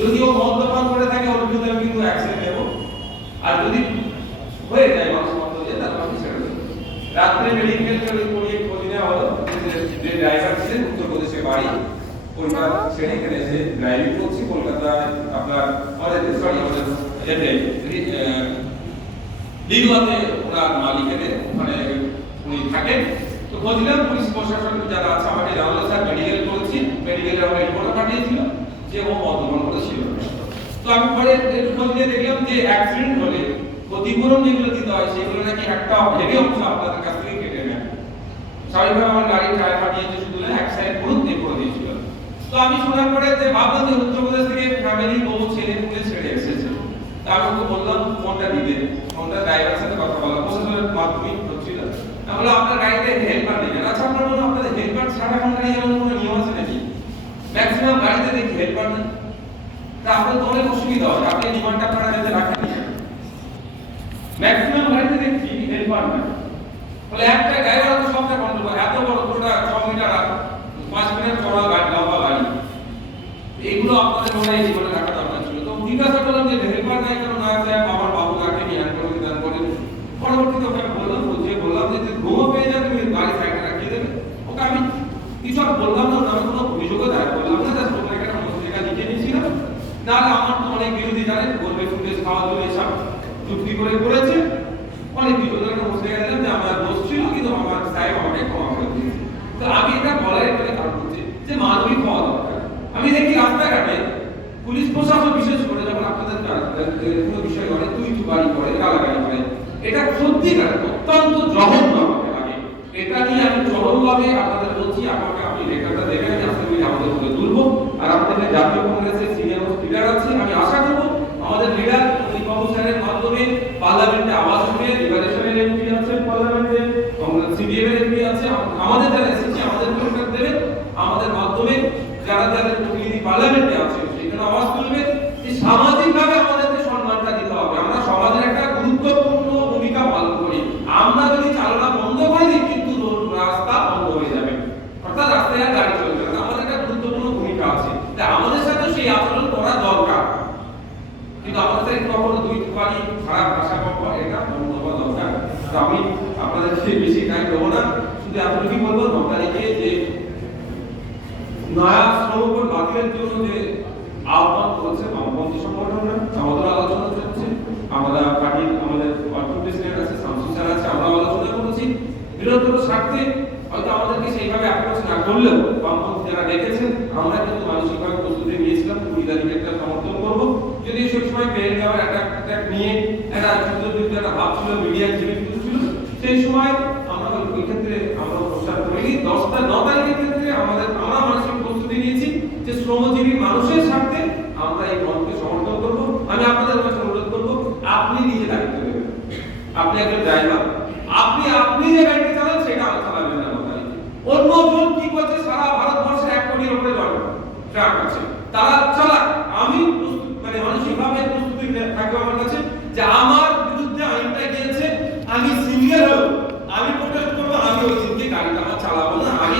যদি ও মদ্যপান করে থাকে ওর বিরুদ্ধে আমি কিন্তু অ্যাকশন নেব। আর যদি হয়ে যায় মানুষ মদ্য দিয়ে তাহলে আমি ছেড়ে দেবো রাত্রে মেডিকেল করিয়ে খোঁজ নেওয়া হলো যে- যে ড্রাইভার ছিলেন উত্তরপ্রদেশে বাড়ি পরিবার ছেড়ে এখানে এসে ড্রাইভিং করছি কলকাতায় আপনার আমাদের সরি আমাদের এতে দিগুয়াতে ওনার মালিকের ওখানে উনি থাকেন। তো বুঝলাম পুলিশ প্রশাসন যারা আছে আমাকে জানালো স্যার মেডিকেল করেছি। মেডিকেলের আমার রিপোর্ট পাঠিয়েছিল। যে ও মদ্যপান করেছিল। তো আমি পরে খোঁজ নিয়ে দেখলাম যে অ্যাক্সিডেন্ট হলে, ক্ষতিপূরণ যেগুলো দিতে হয়, সেগুলো নাকি একটা হেভি অংশ আপনাদের কাছ থেকে কেটে নেয়। স্বাভাবিকভাবে আমার গাড়ির টায়ার ফাটিয়েছে, শুধু এক সাইড পুরো দিয়ে করে দিয়েছিল। তো আমি শোনার পরে যে ভাবলাম যে উত্তরপ্রদেশ থেকে ফ্যামিলি বউ, ছেলে পুলে ছেড়ে এসেছে। তা আমি ওকে বললাম, ফোনটা দিতে। ফোনটা ড্রাইভারের সাথে কথা বললাম প্রশাসনের মাধ্যমিক হচ্ছিল। আমি বললাম, আপনার গাড়িতে হেল্পার নেই। আচ্ছা আপনার মনে আপনাদের হেল্পার ছাড়া এখন গাড়ি চালানোর কোনো নিয়ম আছে নাকি ম্যাক্সিমাম গাড়িতে দেখি হেল্পার নেই তা আপনার তো অনেক অসুবিধা হয়, আপনি ডিমান্ডটা আপনারা যাতে রাখেন। ম্যাক্সিমাম গাড়িতে দেখছি হেল্পার নেই বলে একটা ড্রাইভার তো সবটা কন্ট্রোল করে, এত বড় পুরোটা ছ মিটার আর পাঁচ মিটার চড়া গাড়ি, লম্বা গাড়ি। এগুলো আপনাদের মনে হয় জীবনে রাখা দরকার ছিল। তো জিজ্ঞাসা করলাম যে হেল্পার নাই কেন না সাহেব আমার বাবু রাখে নি হ্যান্ড করে দান করেন পরবর্তীতে আমি বললাম বুঝিয়ে বললাম যে ঘুমো পেয়ে যাবে, গাড়ি সাইডে রাখিয়ে দেবে? ওকে আমি, কিছু বললাম না আমি কোনো অভিযোগও দায়ের করলাম না জাস্ট ওকে একটা পত্রিকা লিখে নিয়েছিলাম নাহলে আমার তো অনেক বিরোধী জানেন বলবে খাওয়া জন্য এসব চুক্তি করে করেছে। অনেক বিরোধীরা বসে গেলেন যে আমার দোষ ছিল, কিন্তু আমার সাহেব আমাকে ক্ষমা তো আমি এটা বলার এখানে কারণ হচ্ছে যে মানবিক হওয়া দরকার। আমি দেখি রাস্তাঘাটে পুলিশ প্রশাসন বিশেষ করে যখন আপনাদের কোনো বিষয় করে তুই তুই বাড়ি করে, গালাগালি করে, এটা সত্যিকার অত্যন্ত জঘন্য আমাকে এটা নিয়ে আমি চরমভাবে আপনাদের বলছি, আমাকে আপনি লেখাটা দেখেন আশা করি আমাদের তুলবো আর আপনাদের জাতীয় কংগ্রেসের সিনিয়র লিডার আছে, আমি আশা করব আমাদের মাধ্যমে পার্লামেন্টে আওয়াজ উঠবে লিবারেশনের এমপি আছে, পার্লামেন্টে সিপিএম এর এমপি আছে আমাদের যারা এসেছে, আমাদের পরিষ্কার দেবে, আমাদের মাধ্যমে যারা যাদের প্রতিনিধি পার্লামেন্টে আছে, সেখানে আওয়াজ তুলবে, যে সামাজিকভাবে আমাদেরকে সম্মানটা দিতে হবে। আমরা সমাজের একটা গুরুত্বপূর্ণ ভূমিকা পালন করি। আমরা যদি চালনা বন্ধ করে দিই, কিন্তু রাস্তা বন্ধ হয়ে যাবে। অর্থাৎ রাস্তায় গাড়ি চলবে আমাদের একটা গুরুত্বপূর্ণ ভূমিকা আছে। তাই আমাদের সাথে সেই আচরণ করা দরকার কিন্তু আমাদের সাথে কখনো দুই পারি খারাপ ভাষা এটা দরকার। তো আমি বেশি টাইম দেবো না। শুধু বলব যে নয়া বাতিলের জন্য যে আহ্বান বামপন্থী সংগঠনরা আমাদের আলোচনা চলছে। আমরা পার্টির আমাদের অর্থ প্রেসিডেন্ট আছে স্যার আছে আমরা আলোচনা করেছি। বৃহত্তর স্বার্থে হয়তো আমাদেরকে সেইভাবে অ্যাপ্রোচ না করলেও বামপন্থী যারা ডেকেছেন আমরা কিন্তু মানসিকভাবে প্রস্তুতি নিয়েছিলাম। কুড়ি তারিখে একটা সমর্থন করব। যদি সেই সময় পেয়ে যাওয়ার একটা অ্যাটাক নিয়ে একটা যুদ্ধ যুদ্ধ একটা ভাব ছিল মিডিয়া জীবিত ছিল, সেই সময় আমরা ওই ক্ষেত্রে আমরা প্রচার করিনি। দশটা, ন তারিখের ক্ষেত্রে আমাদের, আমরা মানসিক প্রস্তুতি নিয়েছি যে শ্রমজীবী মানুষের স্বার্থে আমরা এই বন্ধকে সমর্থন করব। আমি আপনাদের কাছে অনুরোধ করব, আপনি নিজে দায়িত্ব নেবেন। আপনি একজন ড্রাইভার। আপনি আপনি যে গাড়িটা চালান, সেটা আর চালাবেন না ন তারিখে অন্য জন কি করছে, সারা ভারতবর্ষে এক কোটির উপরে ট্রাক আছে। তারা চালাক আমি প্রস্তুত মানে মানসিকভাবে প্রস্তুতি নে- থাকবে আমার কাছে যে আমার বিরুদ্ধে আইনটা গিয়েছে আমি সিনিয়র হব আমি প্রোটেস্ট করব আমি আমার চালাবো না, আমি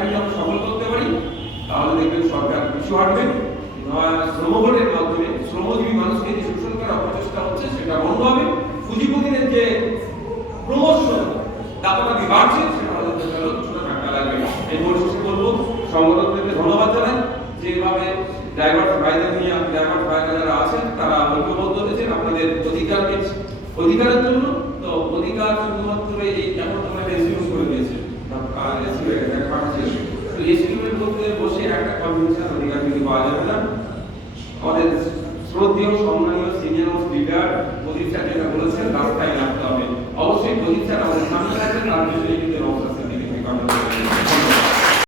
দেখবেন সবাই করতে পারি, তাহলে দেখবেন সরকার পিছু হাঁটবে। শ্রমবোর্ডের মাধ্যমে শ্রমজীবী মানুষকে যে শোষণ করার অপচেষ্টা হচ্ছে, সেটা বন্ধ হবে। পুঁজিপতিদের যে প্রমোশন দাপাদাপি বাড়ছে সেটা আমাদের জন্য কিছুটা ধাক্কা লাগবে এই পরিশেষে বলব সংগঠনকে ধন্যবাদ জানাই। যেভাবে ড্রাইভার ভাইদের নিয়ে ড্রাইভার ভাইরা যারা আছেন, তারা ঐক্যবদ্ধ হয়েছেন আপনাদের অধিকারকে অধিকারের জন্য তো অধিকার শুধুমাত্র এই এখন ধরনের রেসিউম করে দিয়েছে। তো এসকিউমের মধ্যে বসে একটা কনভেনশন অধিকার কিন্তু পাওয়া যাবে না।